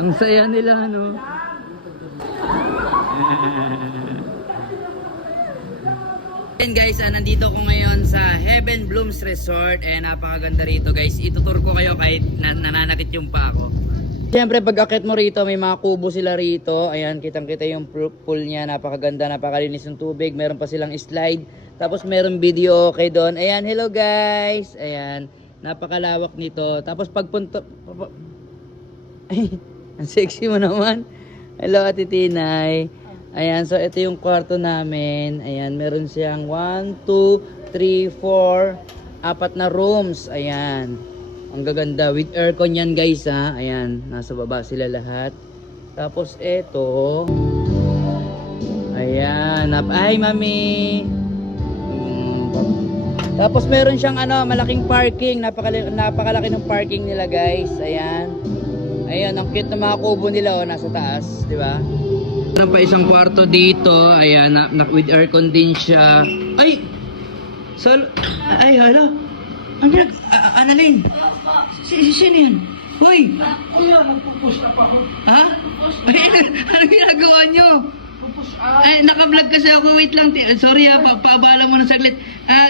Ang saya nila, no? And guys, nandito ko ngayon sa Heaven Blooms Resort. Napakaganda rito guys. Itutur ko kayo kahit nananakit yung pa ako. Siyempre pag akit mo rito, may mga kubo sila rito. Ayan, kitang kita yung pool niya. Napakaganda, napakalinis ng tubig. Meron pa silang slide. Tapos meron video okay doon. Ayan, hello guys. Ayan, napakalawak nito. Tapos pagpunta... Ay, ang sexy mo naman. Hello Ate Tinay. Ayan, so ito yung kwarto namin. Ayan, meron siyang 1, 2, 3, 4, 4 na rooms. Ayan. Ang gaganda. With aircon yan guys ha. Ayan, nasa baba sila lahat. Tapos ito. Ayan. Ay, mami. Tapos meron siyang malaking parking. Napakalaki ng parking nila guys. Ayan. Ayan, ang cute na mga kubo nila nasa taas. Diba? Meron pa isang kwarto dito. Ayan, with aircon din siya. Ay! Ay, hala! Ano yan? Annalyn! Sino yan? Uy! Nagpupush up ako. Ha? Ay, ano ginagawa nyo? Ay, naka-vlog kasi ako. Wait lang. Sorry ha, paabala mo ng saglit.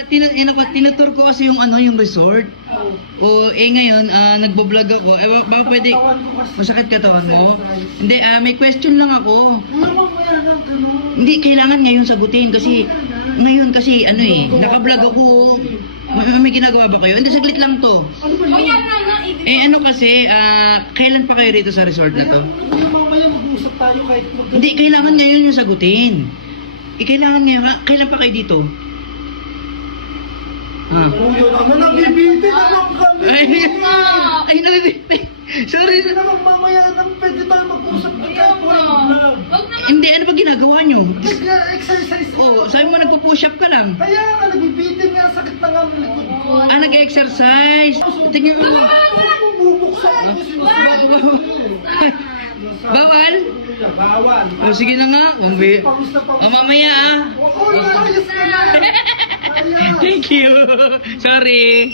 Tinutur ko kasi yung resort. O, ngayon, nagbo-vlog ako. Baka pwede... Masakit katawan mo? Hindi, may question lang ako. Hindi, kailangan ngayon sagutin kasi... Ngayon kasi, naka-vlog ako. May ginagawa ba kayo? Hindi, saglit lang to. Kasi, kailan pa kayo rito sa resort na to? Mamaya mag-usap tayo kahit Hindi, kailangan ngayon yung sagutin. Kailangan ngayon, kailan pa kayo dito? Kuya naman, nabibitin naman kami. Ay, nabibitin. Sorry. Kasi naman mamaya naman pwede tayo mag-usap na kahit walang vlog. Hindi, ano ba ginagawa nyo? Nag-exercise Oh, sabi mo nagpo-push up ka lang. Kaya nga, nabibitin nga, sakit na nga ang likod ko. Nag-exercise. Tingnan mo. Bubuksan ko sinasabi ko eh. Bawal? Bawal. O, sige na nga. Mamaya Oo, ayos ka na. Thank you. Sorry.